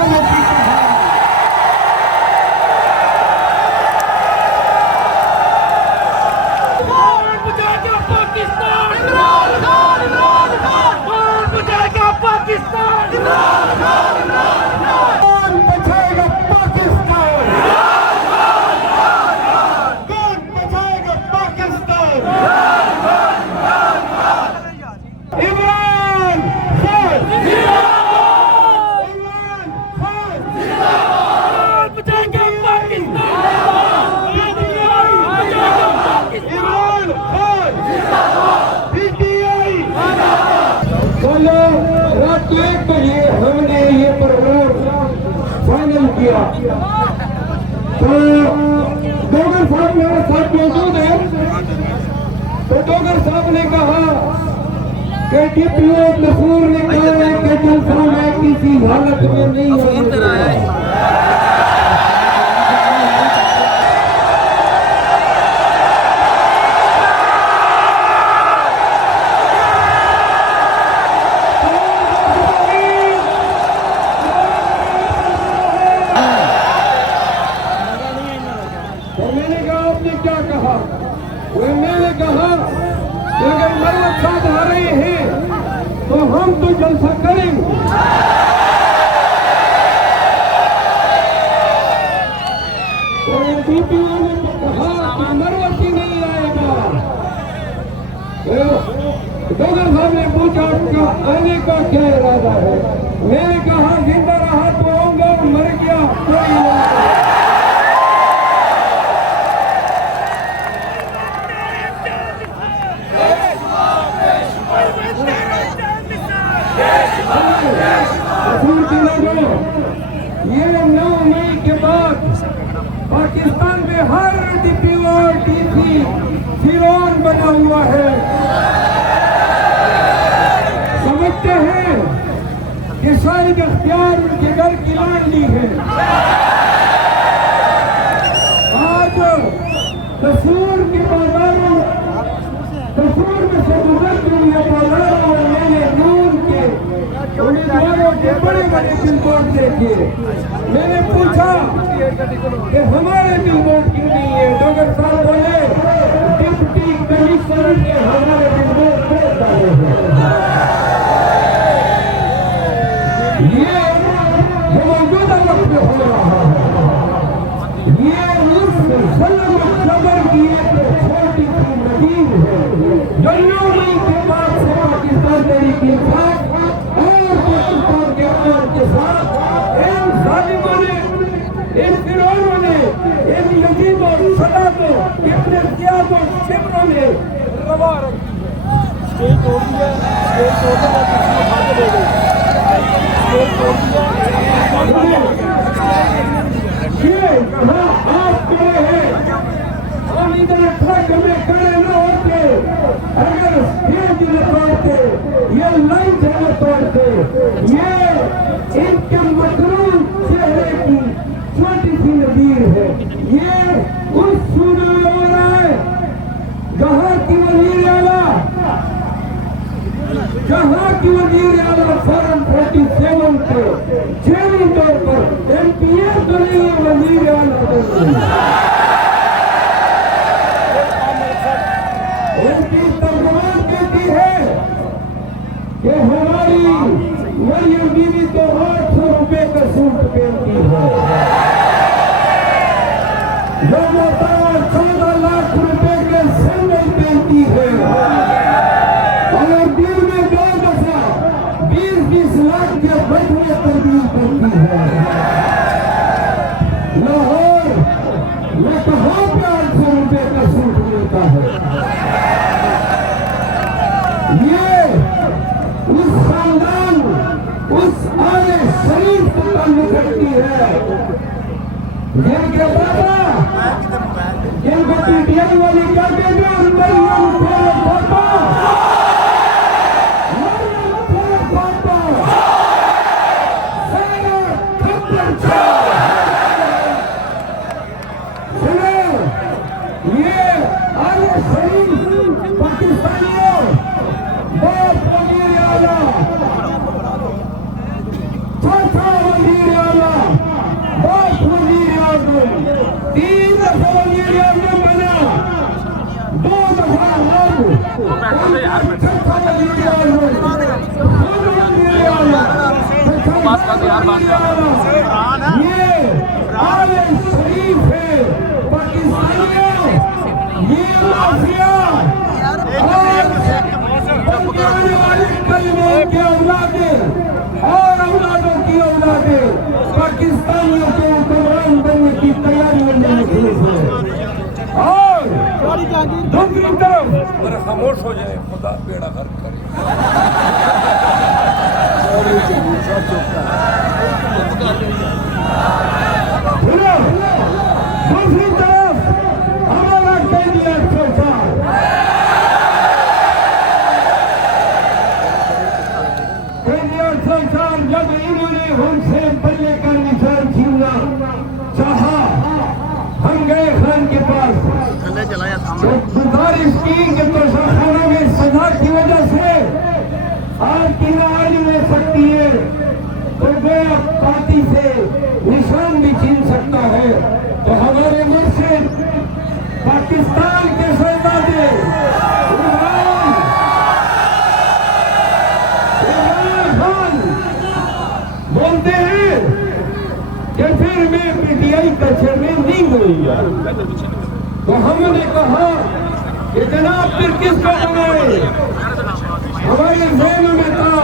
खानों की किया। तो डोगर साहब मेरे साथ मौजूद है। तो डोगर साहब ने कहा कि डीपीओ नसूर ने कहा है कि जलसा मैं किसी हालत में नहीं होने तो हम तो जलसा करेंगे। तो डीपीओ ने कहा कि मरवती नहीं आएगा। डोगर साहब ने पूछा आपका आने का क्या इरादा है। मैंने कहा जिंदा रहा तो आऊंगा, मर गया कोई नहीं। ये 9 मई के बाद पाकिस्तान में हर डीपीओ डीसी फिरौन बना हुआ है। समझते हैं कि शायद इख्तियार उनके घर की लाडली है। आज कसूर के बाजारों कसूर में से गुजरते हुए बाजारों में मैंने नूर के उम्मीदवारों के बड़े बड़े बिलबोर्ड देखे। मैंने पूछा कि हमारे बिलबोर्ड क्यों नहीं है। डोगर साहब बोले डिप्टी कमिश्नर ने हमारे बिलबोर्ड पे डाले हैं। ये मौजूदा वक्त में हो रहा है। ये उस खबर की एक छोटी सी नदीर है जो 9 मई के बाद से पाकिस्तान तहरीक इंसाफ के साथ इन जालिमों ने, इन फिरौनों ने, इन यजीदों सदातों, इब्ने ज़ियाद और शिमरों ने रवा रखी है। स्टेज तोड़ दिया, स्टेज तोड़ने का किसी को भाग ले गई। स्टेज तोड़ दिया। ये कहाँ आप खड़े हैं? हम इधर ट्रक में खड़े न होते, अगर स्टेज न तोड़ते, ये लाइन न तोड़ते, ये इनके मकरूल चेहरे की छोटी सी नज़ीर है। ये उस सूबे में हो रहा है जहाँ की वज़ीर आला फॉरम 47 के चेयरमैन तौर पर एमपीए तो नहीं है, वज़ीर आला उनकी तर्जुमान कहती है कि हमारी मरियम बीवी तो 800 रुपए का सूट पहनती है। जो मोहताज 14 लाख रुपए के सैंडल पहनती है और दिन में 2 दफा 20-20 लाख के बदले तब्दील करती है। लाहौर में कहाँ पे 800 रुपए का सूट मिलता है। ये उस खानदान, उस आले शरीफ को ताल्लुक रखती है जिनके बाबा, जिनको पीटीआई वाली कहते थे, मरियम पापा ये आले शरीफ पाकिस्तानियों बाप वज़ीर आला, चौथा वज़ीर आला ये आले शरीफ है पाकिस्तानियों, ये माफिया आने वाले कलमों के औलादे और औलादों की औलादे पाकिस्तानियों के हुक्मरान बनने की तैयारी में लगे हैं। और दूसरी तरफ खामोश हो जाए, खुदा बेड़ा गर्क करे। दूसरी तरफ हमारा कैदियत सरकार जब इन्होंने हमसे बल्ले का निशान छीना चाहा, हम गए खान के पास तो गुजारिश की कि प्रशासनों में सजा की वजह से आपकी ना आज ले सकती है तो वो पार्टी से निशान भी छीन सकता है। तो हमारे मुर्शिद पाकिस्तान के शहजादे इमरान खान बोलते हैं कि फिर मैं पीटीआई का चेयरमैन नहीं बनूंगा। तो हमने कहा कि जनाब फिर किसको बनाए? हमारे जहन में था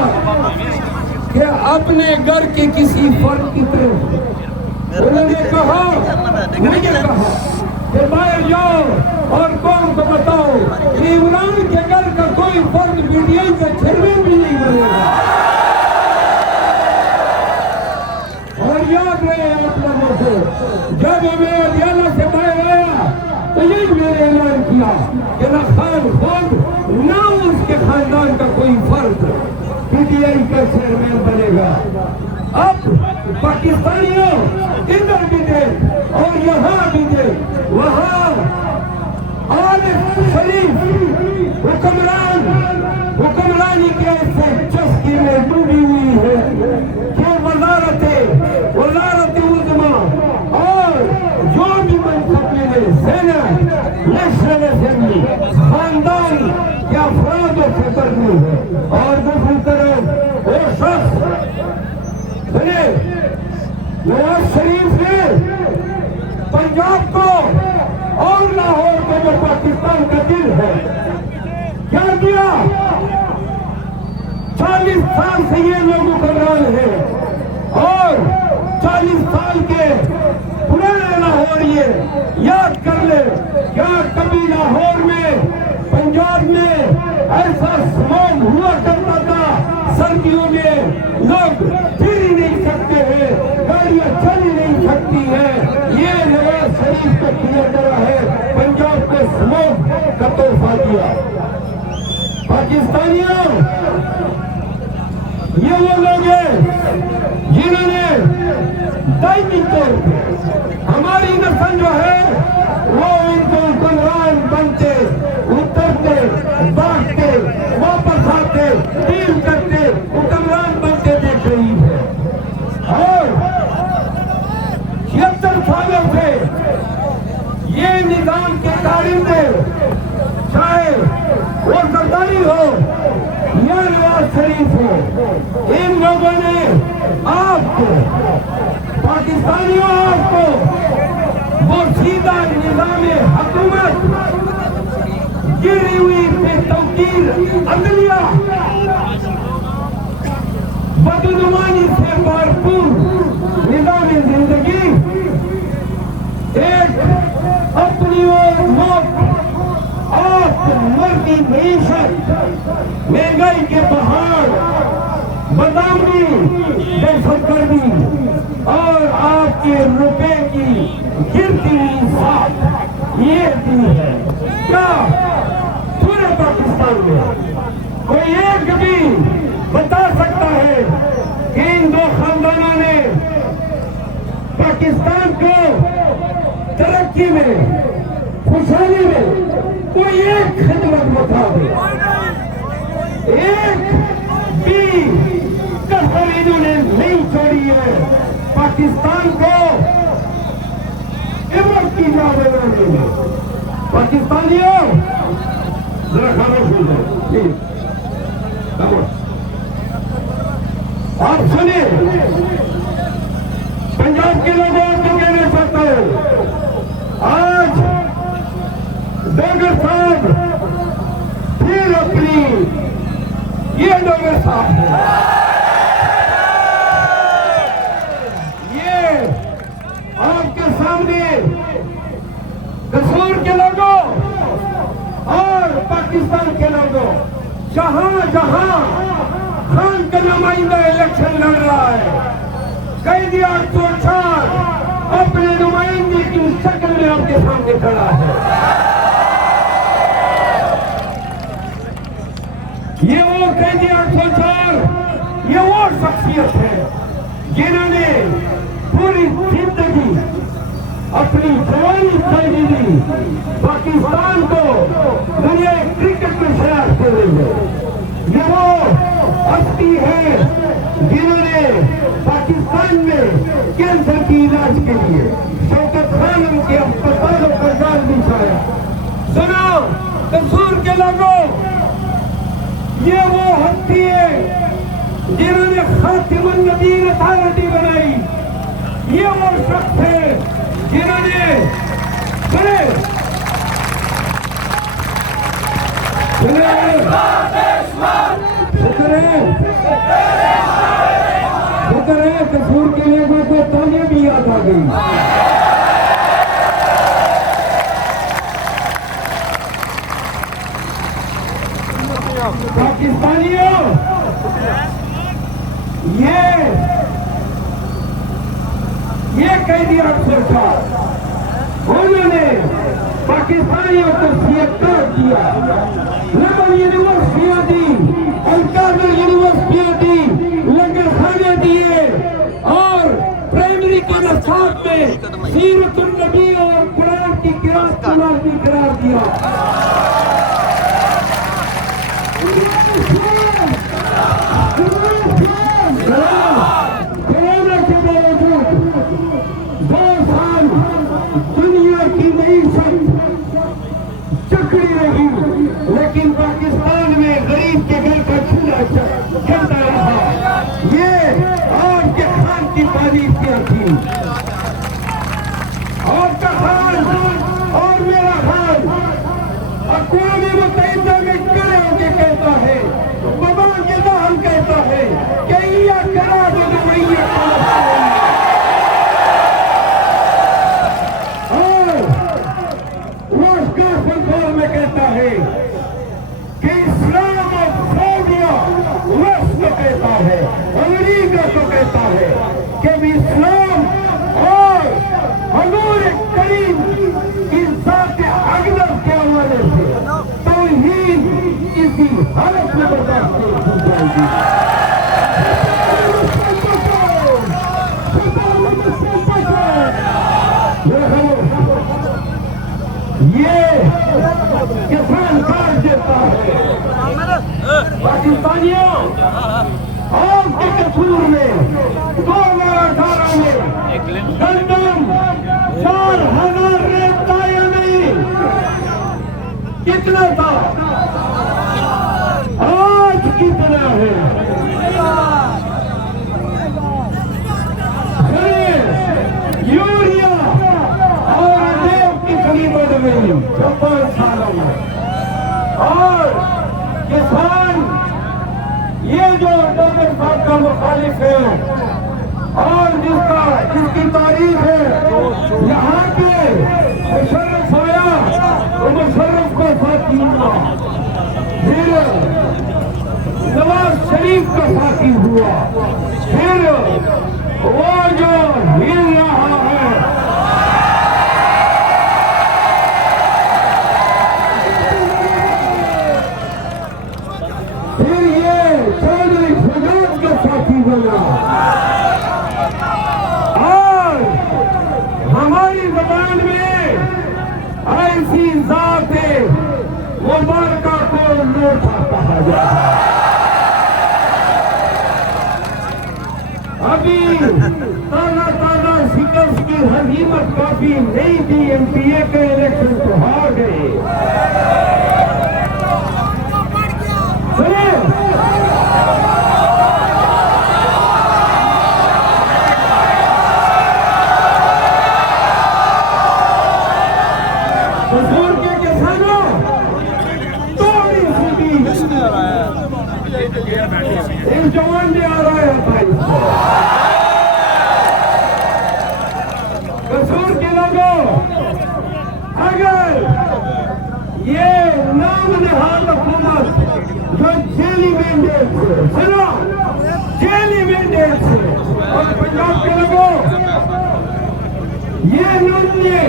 कि अपने घर के किसी फर्द की तरफ। उन्होंने कहा, मुझे कहा कि बाहर जाओ और कौम को बताओ कि इमरान के घर का कोई फर्द पीटीआई का चेयरमैन भी नहीं बनेगा। और याद रहे आप लोगों को, जब मैं हरियाणा से बाहर आया तो यही मैंने ऐलान किया कि ना खान खुद ना उसके खानदान का कोई फर्द पीटीआई का चेयरमैन बनेगा। अब पाकिस्तानियों इधर भी दे और यहाँ भी दे, वहाँ आले शरीफ हुक्मरानी के ऐसे चस्की में डूबी हुई है कि वजारत उज़्मा और जो भी मनसब मिले, सेना, नेशनल असेंबली, खानदान या अफरादों से करनी है। और दूसरी तरफ वो शख्स बने नवाज शरीफ ने पंजाब को और लाहौर को, जो पाकिस्तान का दिल है, क्या किया? 40 साल से ये लोग हुक्मरान हैं और 40 साल के पुराने लाहौर ये याद कर ले, क्या कभी लाहौर में, पंजाब में ऐसा स्मॉग हुआ करता था? सर्दियों में लोग फिर ही नहीं सकते हैं, गाड़ियां चल ही नहीं सकती हैं। ये नवाज शरीफ को किया गया है, पंजाब को स्मॉग का तोहफा दिया। पाकिस्तानियों, ये वो लोग हैं जिन्होंने दायमी तौर पे हमारी नस्ल जो है वो उनको हुक्मरान बनते, उतरते, भागते, वापस आते, डील करते, हुक्मरान बनते देख रही है। और 76 सालों से ये निजाम के दायरे में, चाहे वो सरदारी हो या नवाज शरीफ हो, इन लोगों ने आपको, पाकिस्तानियों, आपको वो सीधा निजाम हुकूमत, गिरी हुई बेतौकीर अदलिया, बदनुमानी से भरपूर निजाम जिंदगी, एक अपनी और मौत, आप मर्दी मीशत, महंगाई के पहाड़, बदनामी, दहशतगर्दी और आपके रुपए की गिरती हुई साथ, ये दी है। क्या पूरे पाकिस्तान में कोई एक भी बता सकता है कि इन दो खानदानों ने पाकिस्तान को तरक्की में, खुशहाली में कोई एक खिदमत बता दे? एक भी कसर इन्होंने नहीं छोड़ी है पाकिस्तान को इमरत की याद बनाने में। पाकिस्तानियों, जरा खामोश हो जाओ, प्लीज खामोश। आप सुनिए, पंजाब के लोगों को कहना चाहता हूं, आज डोगर साहब फिर अपनी, ये डोगर साहब है, ये आपके सामने कसूर के लोगों और पाकिस्तान के लोगों, जहां जहां खान का नुमाइंदा इलेक्शन लड़ रहा है, कैदी 804 अपने नुमाइंदे की शक्ल में आपके सामने खड़ा है। ये वो कैदी 804, ये वो शख्सियत है जिन्होंने पूरी जिंदगी अपनी जवानी खरीदी दी, पाकिस्तान को दुनिया क्रिकेट में शराब कर रही है। ये वो हस्ती है जिन्होंने पाकिस्तान में कैंसर की इलाज के लिए शौकत खान के अस्पतालों पर जाल बिछाया। सुनो कसूर के लोगों, ये वो हस्ती है जिन्होंने खातिमुन नबीय्यीन अथॉरिटी बनाई। ये वो शख्स है जिन्होंने सुने शुक्र है कसूर के लोगों को ताने भी याद आ गई। पाकिस्तानियों, ये कैदी 804 उन्होंने पाकिस्तानियों को सियक्कार किया, लेबर यूनिवर्सिटियां दी, अलकादर यूनिवर्सिटियां दी, लंगर खाने दिए और प्राइमरी के साथ में सीरतुन नबी और कुरान की किरात भी करार दिया। कोरोना के बावजूद 2 साल दुनिया की मईशत चकड़ी रही, लेकिन पाकिस्तान में गरीब के घर का चूल्हा चलता रहा। ये आपके खान की तारीफ क्या थी? आपका खान और मेरा खान अक़वाम मुत्तहिदा में खड़े होकर कहता है, बाबा के दाहन कहता है कि ये करा दो में कहता है कि इस्लाम और फौजिया वस्त को कहता है, अमेरिका को कहता है कि इस्लाम और हजूर करीम की ज़ात अक़दस के हवाले से तौहीद किसी हालत में बर्दाश्त नहीं की जाएगी। ये किसान काट देता है। पाकिस्तानियों, आपके कसूर में 2018 में गंदम 4000 रेता या नहीं, कितना था? आज कितना है? यूरिया और देव की खरीद बढ़ गई 56 सालों में। और किसान ये जो डॉक्टर साहब का मुखालिफ है और जिसकी तारीफ है, यहाँ पे मुशर्रफ आया तो मुशर्रफ को साथी हुआ, फिर नवाज शरीफ का साथी हुआ, फिर वो जो हिल रहा है फिर ये चौधरी फजाद का साथी बना। और हमारी जबान में ऐसी जाते मुबारका को लोटा कहा जाता है। अभी ताजा शिकस्त की हजीमत काफी नहीं थी, एमपीए के इलेक्शन तो हार गए। नाम निहाल हुकूमत जो जेली मैंडेट से, सुनो, जेली मैंडेट से, और पंजाब के लोगों, ये इन्होंने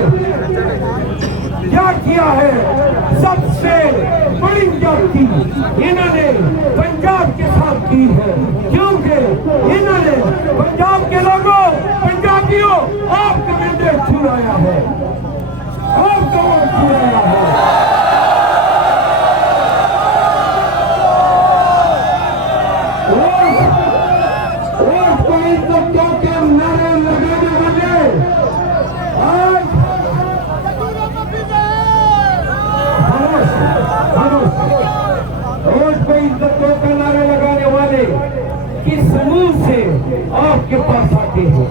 क्या किया है? सबसे बड़ी जाति इन्होंने पंजाब के साथ की है, क्योंकि इन्होंने पंजाब के लोगों, पंजाबियों, आपका मैंडेट छुड़ाया है, आपका वोट छुड़ाया है। वोट को इज्जतों के नारे लगाने वाले आज वोट को इज्जतों के नारे लगाने वाले किस मुंह से आपके पास आते हैं?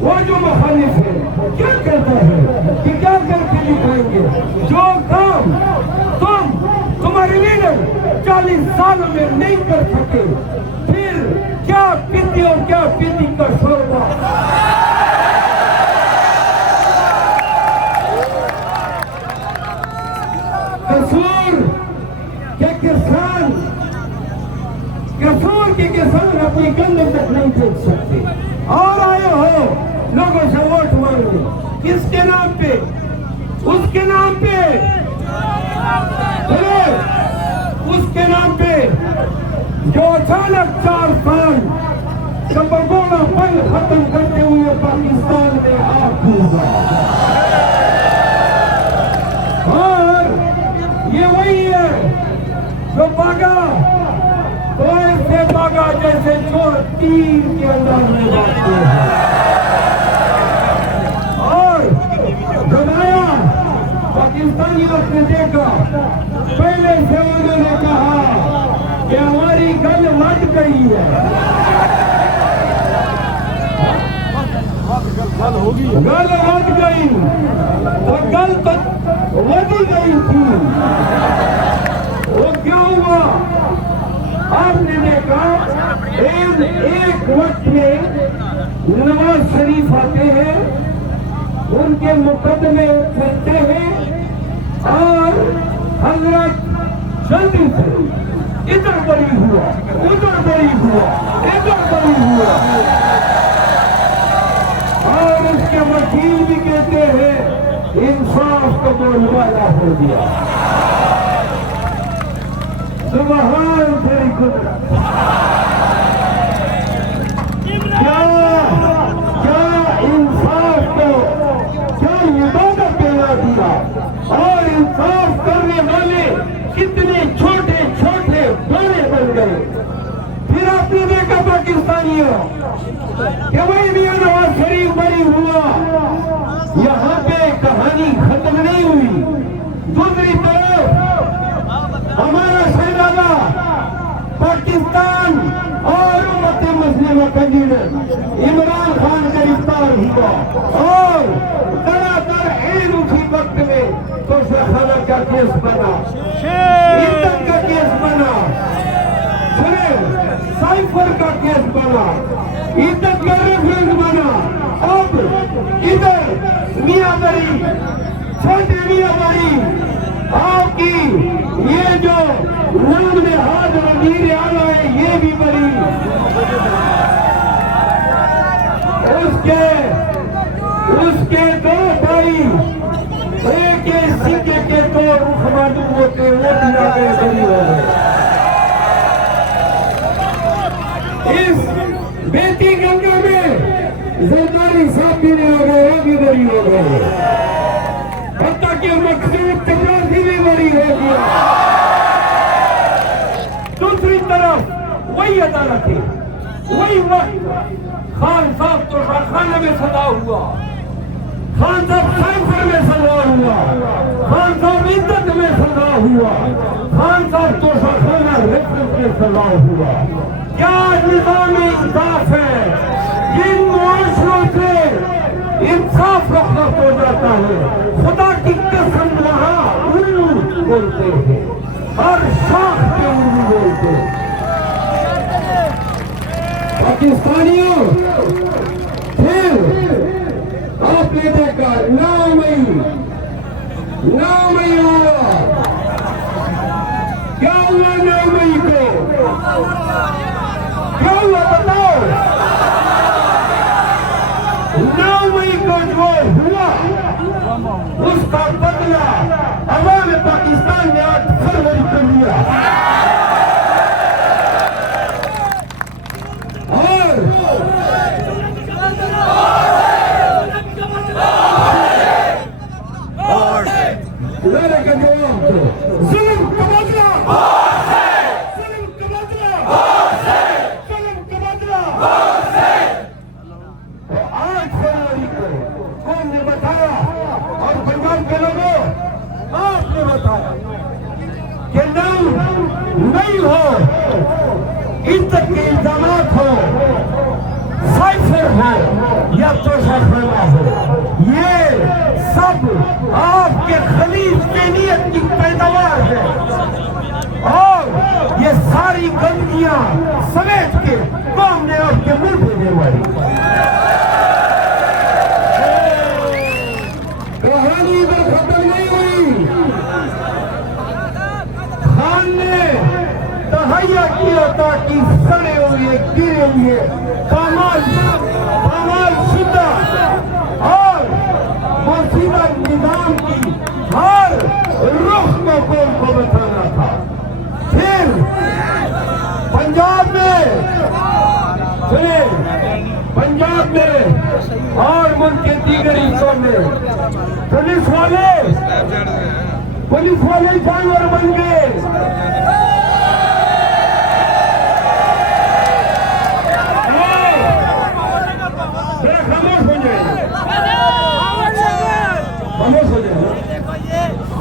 वो जो मुखालिफ है क्या करता है कि क्या करके दिखाएंगे? जो काम तुम्हारे लीडर 40 सालों में नहीं कर सके, फिर क्या पीती और क्या पीती का शोरबा। कसूर के किसान अपनी गंदे तक नहीं देख सकते और आए हो लोगों से वोट मांगने, किसके नाम पे? उसके नाम पे, उसके नाम पे जो अचानक 4 साल का बगोड़ापन खत्म करते हुए पाकिस्तान में आ कूदा। और ये वही है जो भागा तो ऐसे भागा जैसे चोर तीर के अंदर में भागते हैं। और जब आया पाकिस्तानियों ने देखा, पहले से उन्होंने कहा कि हमारी गल लट गई है, गल लट गई, तो गल तो लगी गई थी। वो क्या हुआ? आपने देखा एक वक्त में नवाज शरीफ आते हैं, उनके मुकदमे चलते हैं और हजरत जल्दी से इधर बरी हुआ, उधर बरी हुआ, इधर बरी हुआ। और उसके वकील भी कहते हैं इंसाफ का बोलबाला हो गया। सुभान तेरी कुदरत। क्या इंसाफ को क्या इबादत बना दिया, और इंसाफ करने वाले कितने छोटे छोटे बड़े बन गए। फिर आपने देखा पाकिस्तानियों कि वही मियां नवाज शरीफ बरी हुआ, यहाँ पे कहानी खत्म नहीं हुई। दूसरी तरफ हमारा शहजादा पाकिस्तान और उम्मत मुस्लिम कैंडिडेट इमरान खान गिरफ्तार हुआ, और धड़ाधड़ ईद उसी वक्त में तो खाना का केस बना, ईंधन का केस बना, सुने साइफर का केस बना, ईंधन का रेफरेंस बना। अब इधर मियाँदारी, छोटी मियाँदारी आपकी ये जो नाम निहाद वजीर आला है, ये भी बड़ी उसके 2 भाई, एक सिक्के के 2 रुख मालूम होते, वो भी आ गए, बड़ी हो गए। इस बेटी गंगा में जरदारी साहब भी नहीं हो गए, वो भी बड़ी हो गए। हत्ता के मकसूद तजाजी भी बड़ी हो गया। दूसरी तरफ वही अदालत है, वही वक्त खान साहब तो खाना में सदा हुआ, खान साहब साइफर में सदा हुआ, खान साहब इद्दत में सदा हुआ, खान साहब तो खाना रेफरेंस में सदा हुआ। क्या निजाम इंसाफ है? जिन मुआशरों से इंसाफ रखत हो जाता है, खुदा की कसम वहां उल्लू बोलते हैं, हर शाख पे उल्लू बोलते हैं। पाकिस्तानियों, फिर आपने देखा 9 मई हुआ, क्या हुआ बताओ? 9 मई को जो हुआ उसका बदला अवाम पाकिस्तान ने 8 फरवरी को लिया। और लड़े का जवाब दो। जुल्म का बदला, जुल्म का बदला, जुल्म का बदला। तो 8 फरवरी को कौन ने बताया? और पंजाब के लोगों आपने बताया कि नहीं हो, इज्जत के इल्जामात हो, साइफर हो या तोशाखाना हो, ये सब आपके खलीज के नियत की पैदावार है। और ये सारी गंदगियां समेट के कौम ने आपके मुंह भेजे वाली कहानी इधर खत्म नहीं हुई। खान ने तहैया किया था कि सड़े हुए गिरे हुए पामाल शुदा और मुसीबत निजाम की हर रुख को कौन को बताना था। फिर पंजाब में और मुल्क के दीगर हिस्सों में पुलिस वाले जानवर बन गए।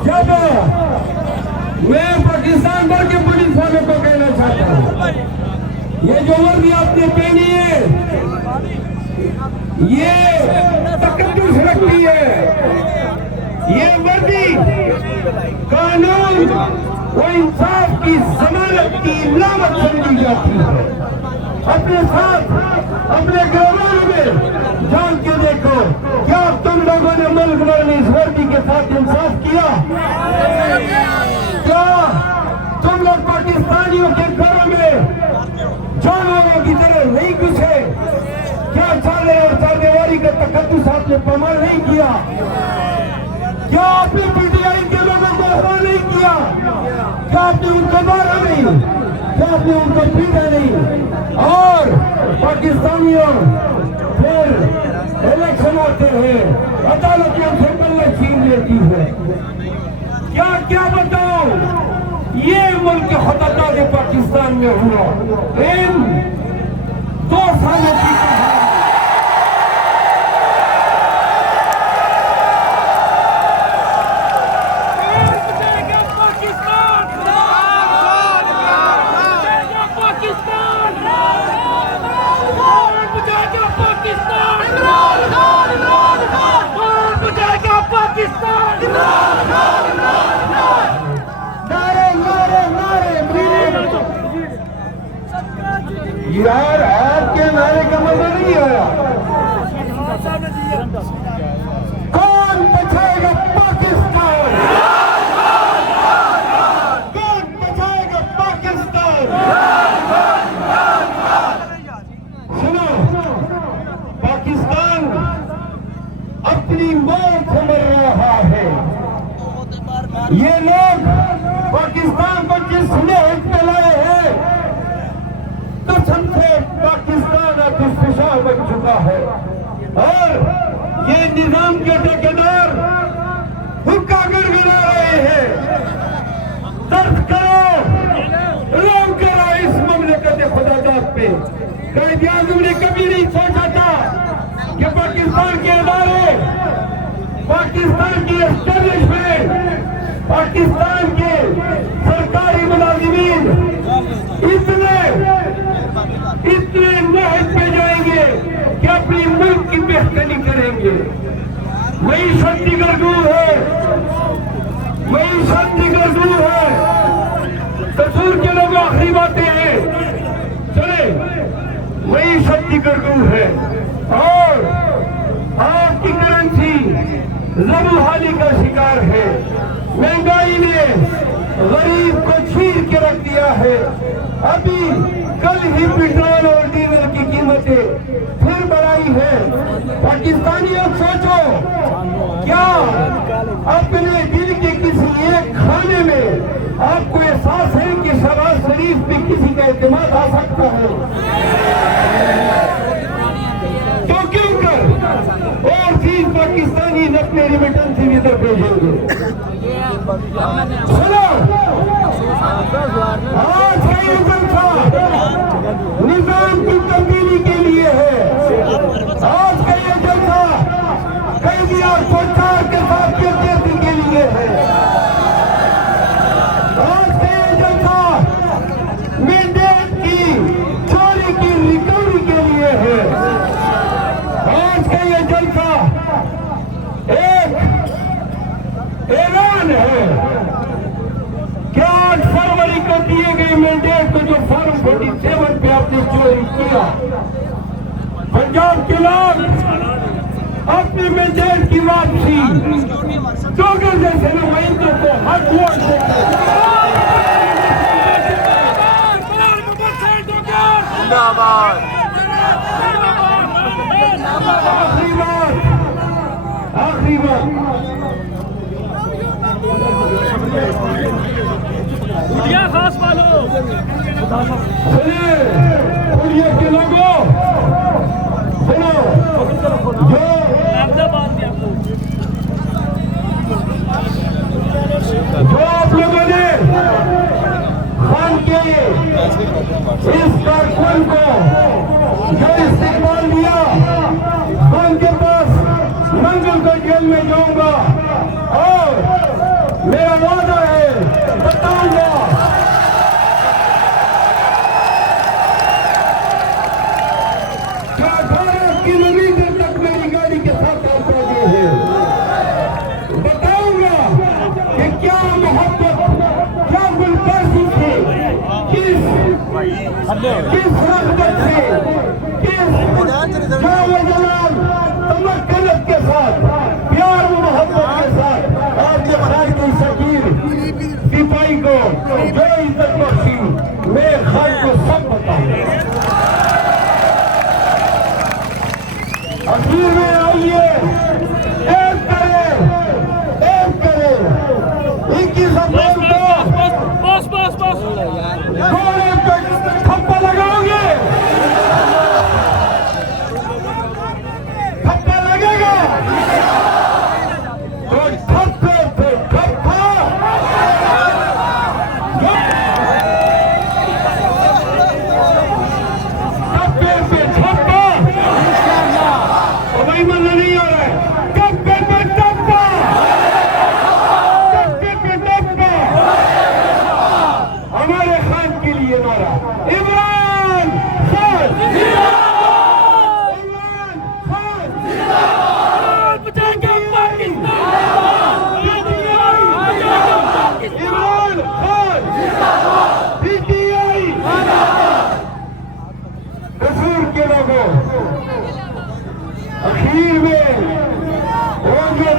जब मैं पाकिस्तान भर के पुलिस वालों को कहना चाहता हूँ, ये जो वर्दी आपने पहनी है ये तकद्दुस रखती है। ये वर्दी कानून और इंसाफ की जमानत की इलामत समझी जाती है। अपने साथ अपने घरों में जान के देखो, क्या तुम लोगों ने मुल्क भर में इस वर्दी के साथ इंसाफ किया? क्या तुम लोग पाकिस्तानियों के घरों में जानवरों की तरह नहीं घुसे? क्या चाले और चालेवारी का तकद्दुस आपने पामाल नहीं किया? क्या आपने पीटीआई के लोगों को हरा नहीं किया? क्या आपने उनको मारा नहीं? क्या आपने उनको पीटा नहीं? और पाकिस्तानियों फिर इलेक्शन होते हैं, अदालत उनसे बल्ले छीन लेती है। क्या बताओ, ये मुल्क खुदा के पाकिस्तान में हुआ इन 2 सालों की यार आपके नारे का मजा नहीं आया। कौन बचाएगा पाकिस्तान? कौन बचाएगा पाकिस्तान? सुनो, पाकिस्तान अपनी मौत से मर रहा है। ये लोग पाकिस्तान को जिस नेहत पे लाए हैं तो सबसे पाकिस्तान अब खुशहाल बन चुका है। और ये निजाम के ठेकेदार हुक्का गड़गड़ा रहे हैं। दर्द करो, रोक करो इस ममलिकत खुदाजात पे। कायदे आज़म ने कभी नहीं सोचा था कि पाकिस्तान के इदारे, पाकिस्तान की एस्टेब्लिशमेंट, पाकिस्तान के सरकारी मुलाजिमीन इतने महज पे जाएंगे कि अपनी मुल्क की बेहतरी करेंगे। मईशत दिगरगूर है, मईशत दिगरगूर है। कसूर के लोग आखिरी बातें हैं, चले, मईशत दिगरगूर है और आपकी करेंसी ज़बूहाली का शिकार है। महंगाई ने गरीब को छीन के रख दिया है। अभी कल ही पेट्रोल और डीजल की कीमतें फिर बढ़ाई है। पाकिस्तानियों सोचो, क्या अपने दिल के किसी एक खाने में आपको एहसास है कि शहबाज शरीफ पे किसी का एतमाद आ सकता है? तो क्यों कर और चीज पाकिस्तानी अपने रिमिटेंस से इधर भेजेंगे? सुनो, आज का ये जलसा निजाम की तब्दीली के लिए है। आज का ये जलसा कैदी और सरकार के साथ यकजहती के लिए है। आज का ये जलसा मैंडेट की चोरी की रिकवरी के लिए है। आज का ये जलसा एक ऐलान है कि 8 फरवरी को दिए गए मैंडेट को जो फॉर्म 47 पे आपने चोरी किया, पंजाब के लोग अपने मैंडेट की वापसी जोगर जैसे नुमाइंदों को हक वोट देंगे। आखिरी बात खास वालों सुनिए, उड़िया के लोगों सुनो, जो आप लोगों ने खान के इस कारकुन को जो इस्तेमाल दिया, खान के पास मंगल को जेल में जाऊंगा और मेरा वादा है बताऊंगा क्या 18 किलोमीटर तक मेरी गाड़ी के साथ आता है। बताऊंगा कि क्या मोहब्बत, क्या गुलबाजी थी, किस रगबत से, किस जावजलाल तमक्कनत के साथ, प्यार व मोहब्बत के साथ आपने खान की शकीर सिपाही को जो इज्जत बख्शी, मैं खान को सब बताऊंगा। आखिर में आइए, एक करें 21 अप्रैल को घोड़े पे थप्पा लगाओगे? थप्पा लगेगा तो थप्पे पे थप्पा, थप्पे पे थप्पा। भाई मजा नहीं आ रहा है। थप्पे पे थप्पा, थप्पे पे थप्पा। हमारे खान के लिए नारा इमरान खान जिंदाबाद, इमरान खान जिंदाबाद, बचाएंगे पाकिस्तान, इमरान खान जिंदाबाद, पीटीआई जिंदाबाद। कसूर के लोगों, आखिर में वो जो